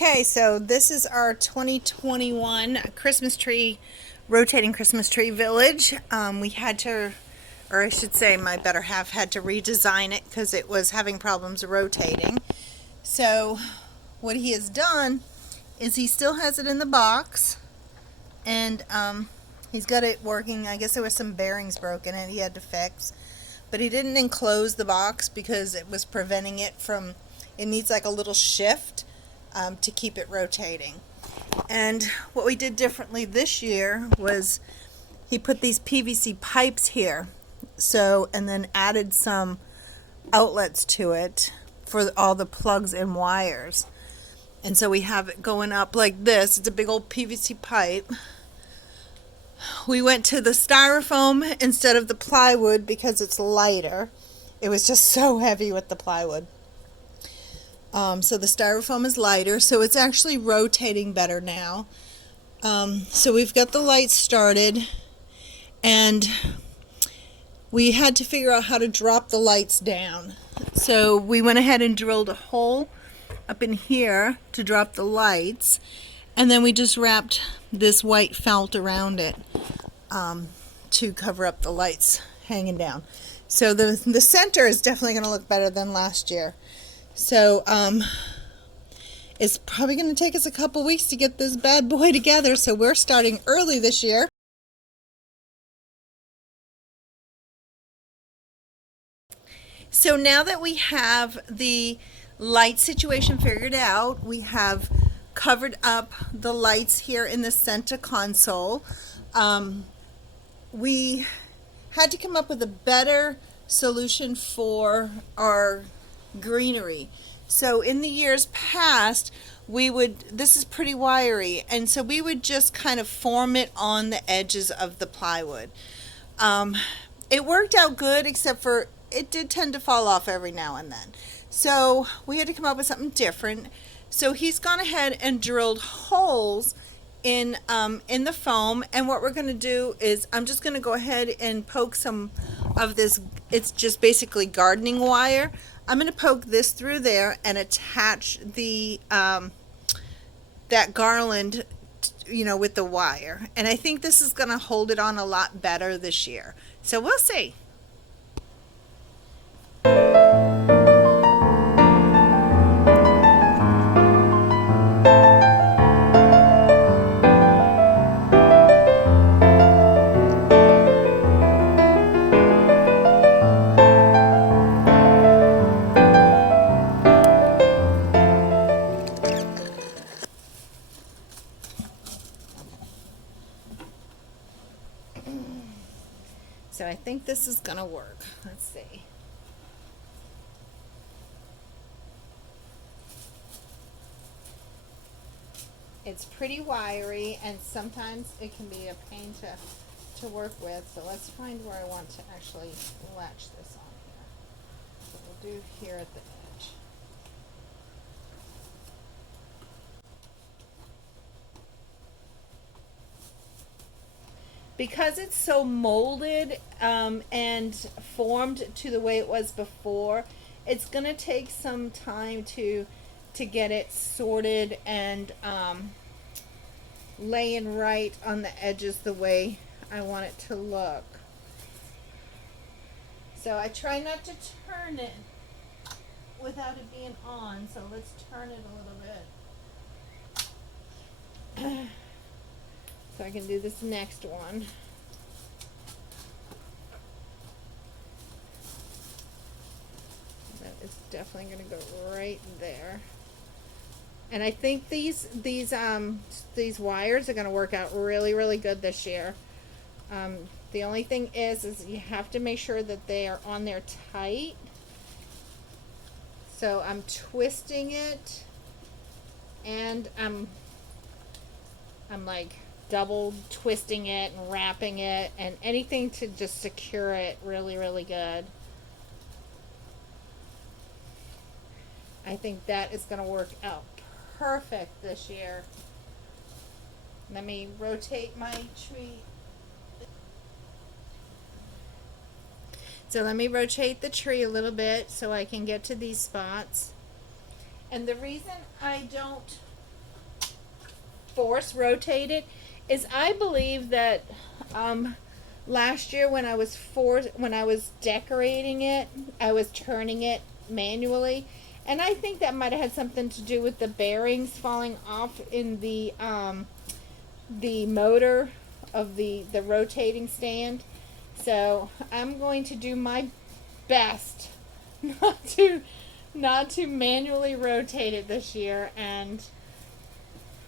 Okay, so this is our 2021 Christmas tree, rotating Christmas tree village. We had to, or I should say my better half had to redesign it because it was having problems rotating. So what he has done is he still has it in the box, and he's got it working. I guess there was some bearings broken and he had to fix, but he didn't enclose the box because it was preventing it from, it needs like a little shift to keep it rotating. And what we did differently this year was he put these PVC pipes here, so, and then added some outlets to it for all the plugs and wires. And so we have it going up like this. It's a big old PVC pipe. We went to the styrofoam instead of the plywood because it's lighter. It was just so heavy with the plywood. So the styrofoam is lighter, so it's actually rotating better now. So we've got the lights started, and we had to figure out how to drop the lights down. So we went ahead and drilled a hole up in here to drop the lights, and then we just wrapped this white felt around it to cover up the lights hanging down. So the center is definitely going to look better than last year. So it's probably going to take us a couple weeks to get this bad boy together, so we're starting early this year. So now that we have the light situation figured out, we have covered up the lights here in the center console. We had to come up with a better solution for our greenery. So in the years past, this is pretty wiry, and so we would just kind of form it on the edges of the plywood. It worked out good, except for it did tend to fall off every now and then. So we had to come up with something different. So he's gone ahead and drilled holes in the foam, and what we're going to do is I'm just going to go ahead and poke some of this. It's just basically gardening wire. I'm going to poke this through there and attach the that garland, with the wire. And I think this is going to hold it on a lot better this year. So we'll see. So I think this is going to work. Let's see. It's pretty wiry, and sometimes it can be a pain to work with. So let's find where I want to actually latch this on here. So we'll do here at the edge. Because it's so molded and formed to the way it was before, it's going to take some time to get it sorted and laying right on the edges the way I want it to look. So I try not to turn it without it being on, so let's turn it a little bit. So I can do this next one. That is definitely going to go right there. And I think these wires are going to work out really, really good this year. The only thing is you have to make sure that they are on there tight. So I'm twisting it, and I'm like double twisting it and wrapping it and anything to just secure it really, really good. I think that is going to work out perfect this year. Let me rotate my tree. So let me rotate the tree a little bit so I can get to these spots. And the reason I don't force rotated is I believe that last year when I was decorating it, I was turning it manually, and I think that might have had something to do with the bearings falling off in the motor of the rotating stand. So I'm going to do my best not to manually rotate it this year, and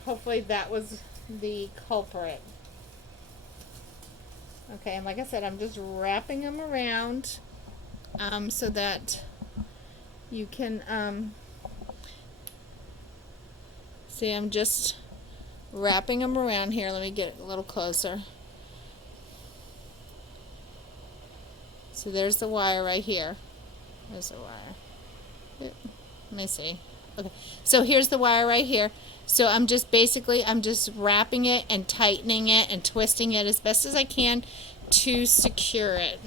hopefully that was the culprit. Okay, and like I said, I'm just wrapping them around so that you can see. I'm just wrapping them around here. Let me get a little closer. So there's the wire right here. There's the wire. Let me see. Okay, so here's the wire right here. So I'm just wrapping it and tightening it and twisting it as best as I can to secure it.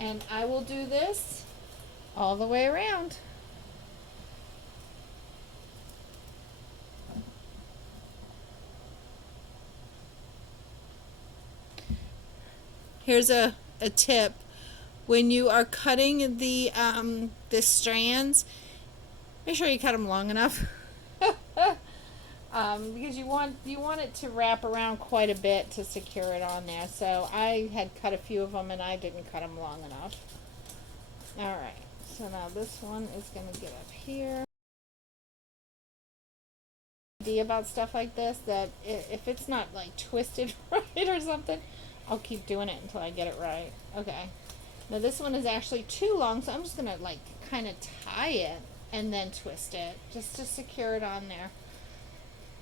And I will do this all the way around. Here's a tip. When you are cutting the strands, make sure you cut them long enough. Because you want it to wrap around quite a bit to secure it on there. So I had cut a few of them and I didn't cut them long enough. Alright, so now this one is going to get up here. Idea about stuff like this, that if it's not like twisted right or something, I'll keep doing it until I get it right. Okay, now this one is actually too long, so I'm just going to like kind of tie it and then twist it just to secure it on there.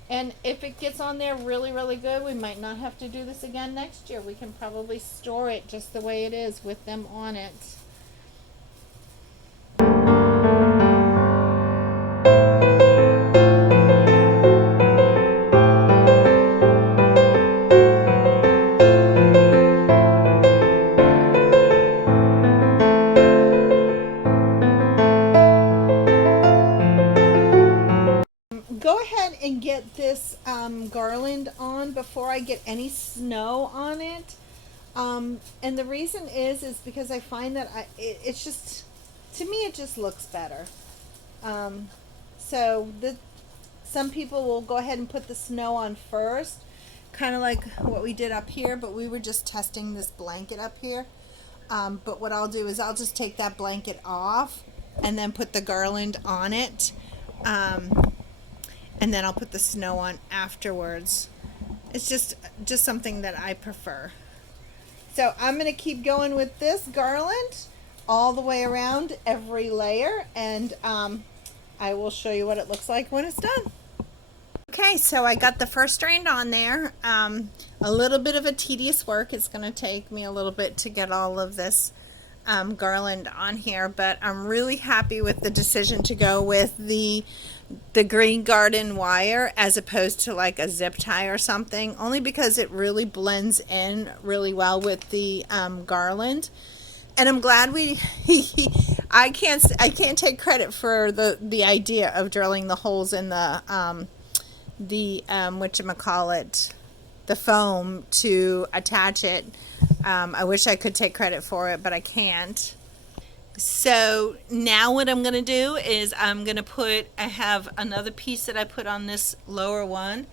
And if it gets on there really, really good, we might not have to do this again next year. We can probably store it just the way it is with them on it. Go ahead and get this garland on before I get any snow on it. And the reason is because I find that it's just, to me, it just looks better. Some people will go ahead and put the snow on first, kind of like what we did up here, but we were just testing this blanket up here. But what I'll do is I'll just take that blanket off and then put the garland on it. And then I'll put the snow on afterwards. It's just something that I prefer. So I'm going to keep going with this garland all the way around every layer, and I will show you what it looks like when it's done. Okay, so I got the first strand on there. A little bit of a tedious work. It's going to take me a little bit to get all of this garland on here, but I'm really happy with the decision to go with the green garden wire as opposed to like a zip tie or something, only because it really blends in really well with the garland. And I'm glad I can't take credit for the idea of drilling the holes in the whatchamacallit, the foam to attach it. I wish I could take credit for it, but I can't. So now what I'm going to do is I have another piece that I put on this lower one,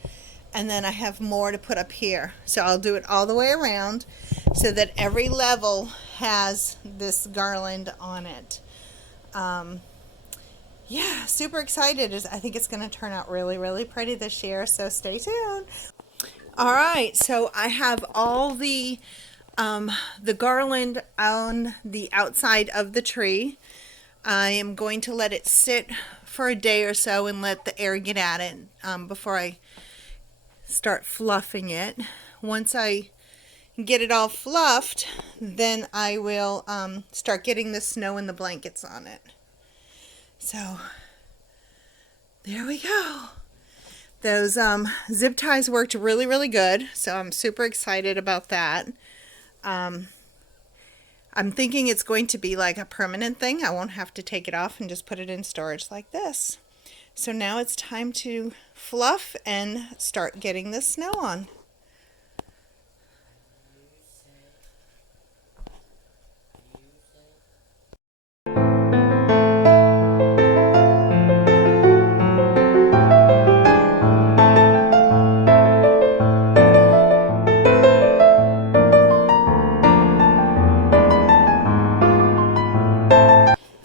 and then I have more to put up here. So I'll do it all the way around so that every level has this garland on it. Yeah, super excited. I think it's going to turn out really, really pretty this year, so stay tuned. All right, so I have all the garland on the outside of the tree. I am going to let it sit for a day or so and let the air get at it before I start fluffing it. Once I get it all fluffed, then I will start getting the snow and the blankets on it. So there we go. Those zip ties worked really, really good, so I'm super excited about that. I'm thinking it's going to be like a permanent thing. I won't have to take it off and just put it in storage like this. So now it's time to fluff and start getting the snow on.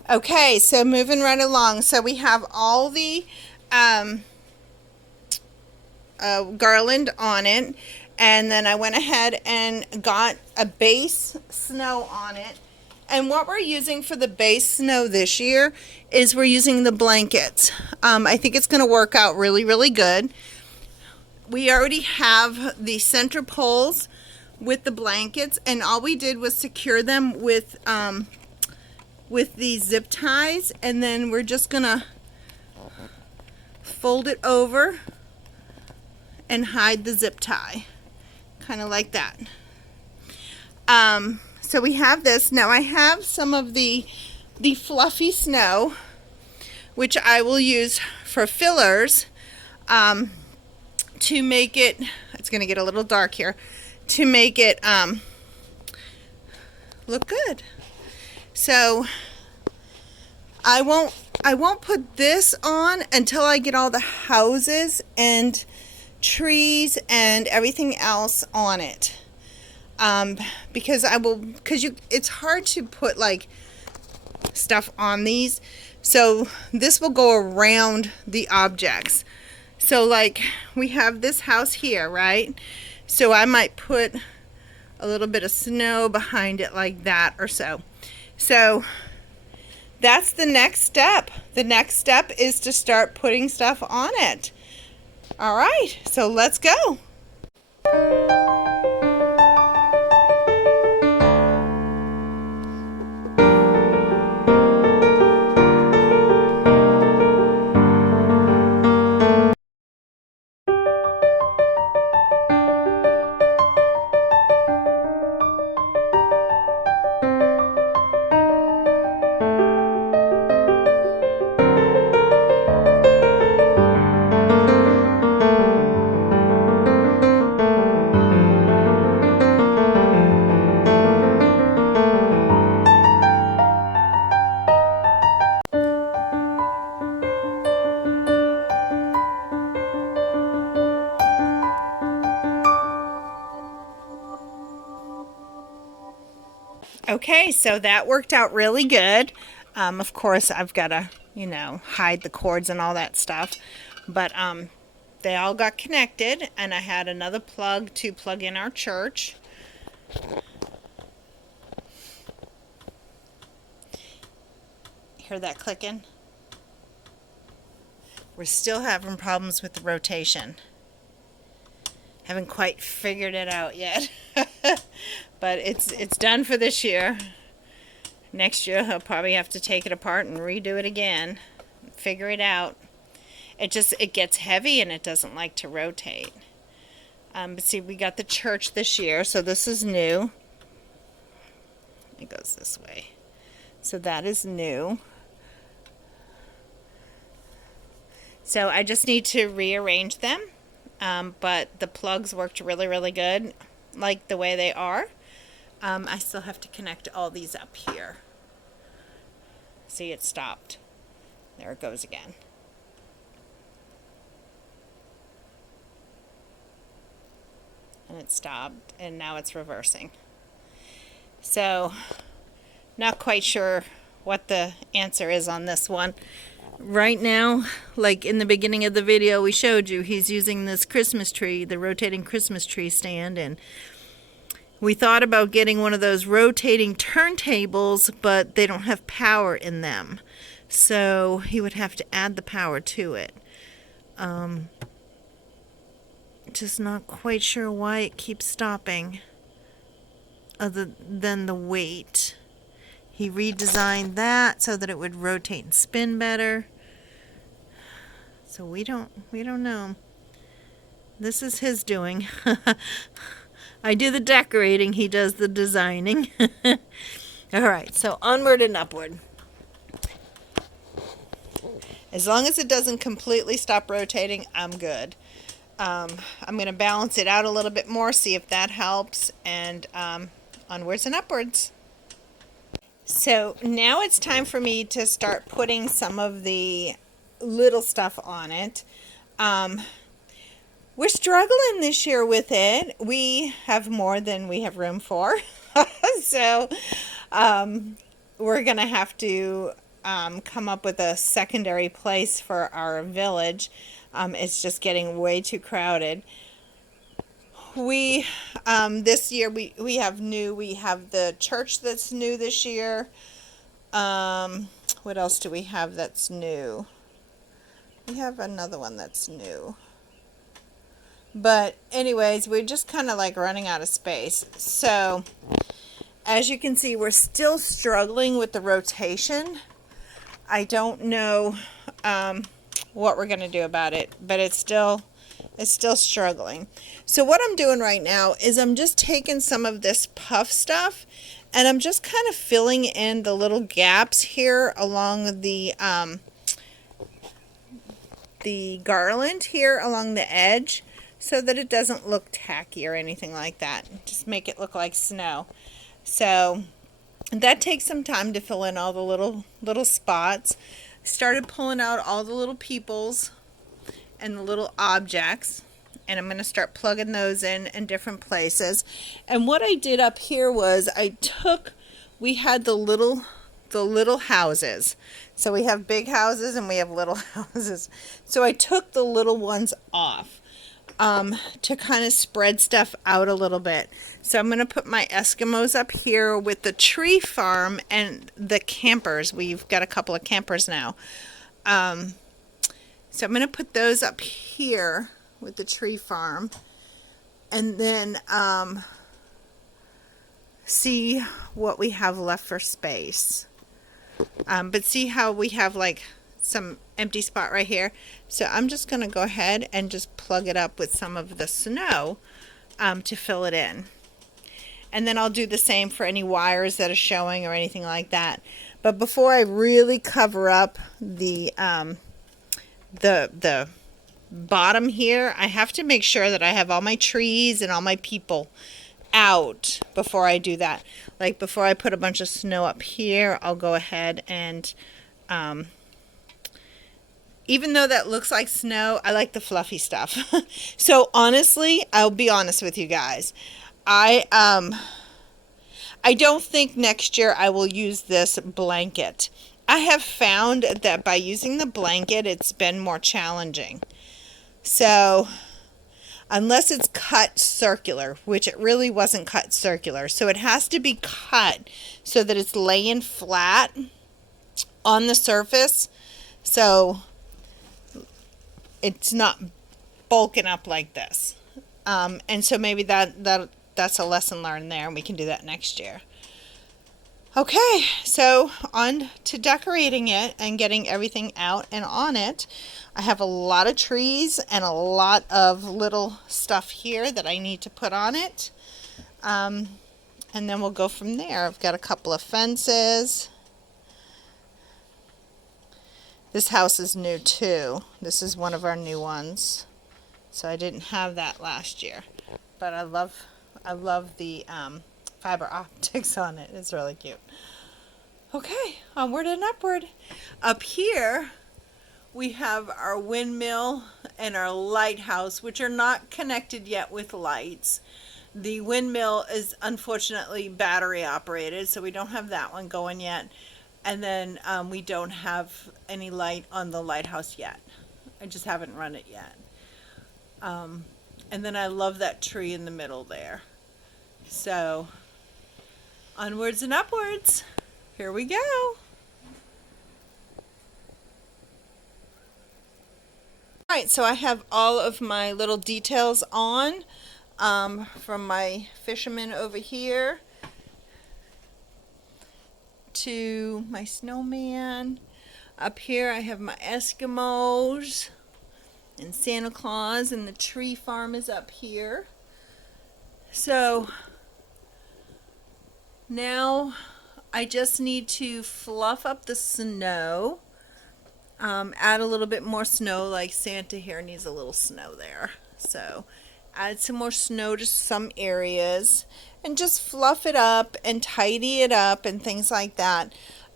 Okay, so moving right along. So we have all the garland on it, and then I went ahead and got a base snow on it. And what we're using for the base snow this year is we're using the blankets. I think it's going to work out really, really good. We already have the center poles with the blankets, and all we did was secure them with these zip ties, and then we're just gonna fold it over and hide the zip tie, kind of like that. So we have this. Now I have some of the fluffy snow, which I will use for fillers, to make it, it's gonna get a little dark here, to make it look good. So I won't put this on until I get all the houses and trees and everything else on it. Because it's hard to put like stuff on these. So this will go around the objects. So like we have this house here, right? So I might put a little bit of snow behind it like that or so. So that's the next step. The next step is to start putting stuff on it. All right, so let's go. Okay, so that worked out really good. Of course, I've got to, hide the cords and all that stuff. But they all got connected, and I had another plug to plug in our church. Hear that clicking? We're still having problems with the rotation. Haven't quite figured it out yet. But it's done for this year. Next year I'll probably have to take it apart and redo it again. Figure it out. It gets heavy and it doesn't like to rotate. But see, we got the church this year, so this is new. It goes this way. So that is new. So I just need to rearrange them. But the plugs worked really, really good, like the way they are. I still have to connect all these up here. See, it stopped. There it goes again. And it stopped, and now it's reversing. So, not quite sure what the answer is on this one. Right now, like in the beginning of the video we showed you, he's using this Christmas tree, the rotating Christmas tree stand, and we thought about getting one of those rotating turntables, but they don't have power in them. So he would have to add the power to it. Just not quite sure why it keeps stopping, other than the weight. He redesigned that so that it would rotate and spin better. So we don't know. This is his doing. I do the decorating, he does the designing. All right, so onward and upward. As long as it doesn't completely stop rotating, I'm good. I'm going to balance it out a little bit more, see if that helps, and onwards and upwards. So now it's time for me to start putting some of the little stuff on it. We're struggling this year with it. We have more than we have room for. So we're going to have to come up with a secondary place for our village. It's just getting way too crowded. We this year we have the church that's new this year. What else do we have that's new? We have another one that's new. But anyways, we're just kind of like running out of space. So as you can see, we're still struggling with the rotation. I don't know what we're going to do about it, but it's still struggling. So what I'm doing right now is I'm just taking some of this puff stuff and I'm just kind of filling in the little gaps here along the garland here along the edge so that it doesn't look tacky or anything like that. Just make it look like snow. So that takes some time to fill in all the little spots. Started pulling out all the little peoples and the little objects, and I'm going to start plugging those in different places. And what I did up here was we had the little houses. So we have big houses and we have little houses. So I took the little ones off to kind of spread stuff out a little bit. So I'm going to put my Eskimos up here with the tree farm and the campers. We've got a couple of campers now. So I'm going to put those up here with the tree farm. And then see what we have left for space. But see how we have like some empty spot right here. So I'm just going to go ahead and just plug it up with some of the snow to fill it in. And then I'll do the same for any wires that are showing or anything like that. But before I really cover up the bottom here, I have to make sure that I have all my trees and all my people out before I do that. Like before I put a bunch of snow up here, I'll go ahead and even though that looks like snow, I like the fluffy stuff. So honestly, I'll be honest with you guys. I don't think next year I will use this blanket. I have found that by using the blanket, it's been more challenging. So unless it's cut circular, which it really wasn't cut circular. So it has to be cut so that it's laying flat on the surface. So it's not bulking up like this. And so maybe that's a lesson learned there, and we can do that next year. Okay, so on to decorating it and getting everything out and on it. I have a lot of trees and a lot of little stuff here that I need to put on it. And then we'll go from there. I've got a couple of fences. This house is new too. This is one of our new ones. So I didn't have that last year. But I love the fiber optics on it. It's really cute. Okay, onward and upward. Up here, we have our windmill and our lighthouse, which are not connected yet with lights. The windmill is unfortunately battery operated, so we don't have that one going yet. And then we don't have any light on the lighthouse yet. I just haven't run it yet. And then I love that tree in the middle there. So onwards and upwards. Here we go. All right, so I have all of my little details on from my fisherman over here to my snowman. Up here I have my Eskimos. And Santa Claus and the tree farm is up here. So now I just need to fluff up the snow. Add a little bit more snow, like Santa here needs a little snow there. So add some more snow to some areas and just fluff it up and tidy it up and things like that.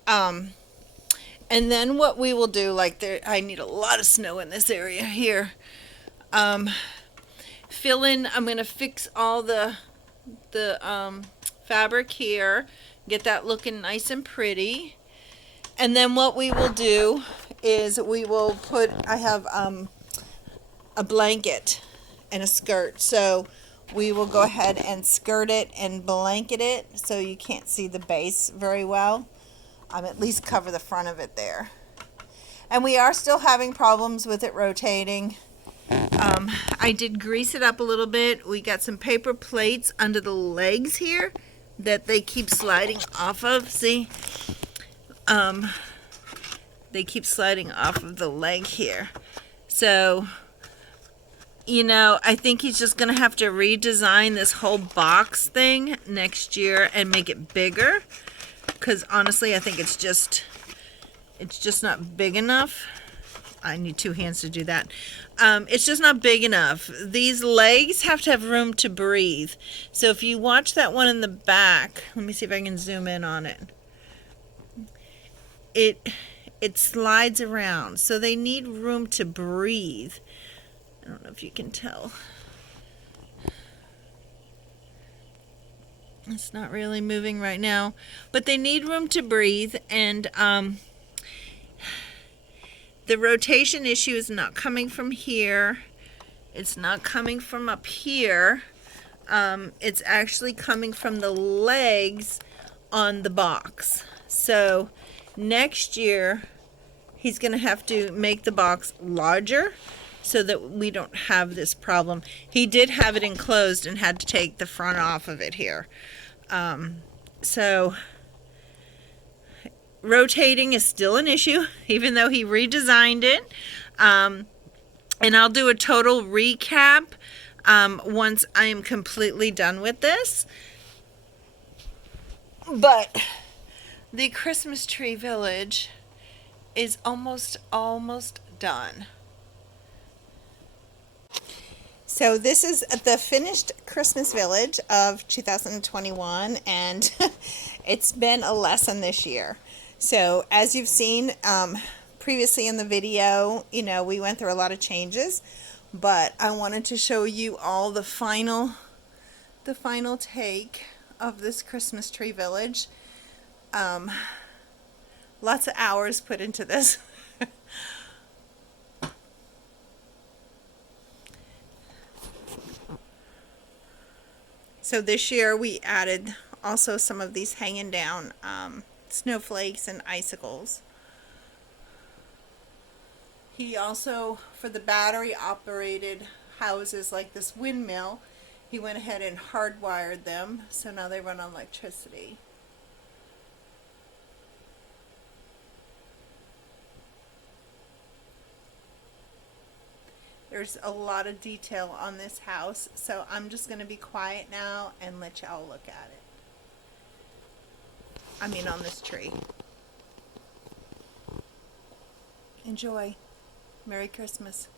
And then what we will do, like I need a lot of snow in this area here. Fill in, I'm going to fix all the fabric here, get that looking nice and pretty. And then what we will do is we will put, I have a blanket and a skirt. So we will go ahead and skirt it and blanket it so you can't see the base very well. At least cover the front of it there. And we are still having problems with it rotating. I did grease it up a little bit. We got some paper plates under the legs here that they keep sliding off of. See? They keep sliding off of the leg here. So, you know, I think he's just going to have to redesign this whole box thing next year and make it bigger. Because honestly, I think it's just not big enough. I need two hands to do that. It's just not big enough. These legs have to have room to breathe. So if you watch that one in the back, let me see if I can zoom in on it. It slides around. So they need room to breathe. I don't know if you can tell. It's not really moving right now, but they need room to breathe, and the rotation issue is not coming from here. It's not coming from up here. It's actually coming from the legs on the box. So next year, he's going to have to make the box larger so that we don't have this problem. He did have it enclosed and had to take the front off of it here. So rotating is still an issue, even though he redesigned it. And I'll do a total recap once I am completely done with this. But the Christmas Tree Village is almost done. So this is the finished Christmas Village of 2021, and it's been a lesson this year. So as you've seen previously in the video, you know, we went through a lot of changes, but I wanted to show you all the final take of this Christmas Tree Village. Lots of hours put into this. So this year we added also some of these hanging down snowflakes and icicles. He also, for the battery operated houses like this windmill, he went ahead and hardwired them, so now they run on electricity. There's a lot of detail on this house, so I'm just going to be quiet now and let y'all look at it. I mean, on this tree. Enjoy. Merry Christmas.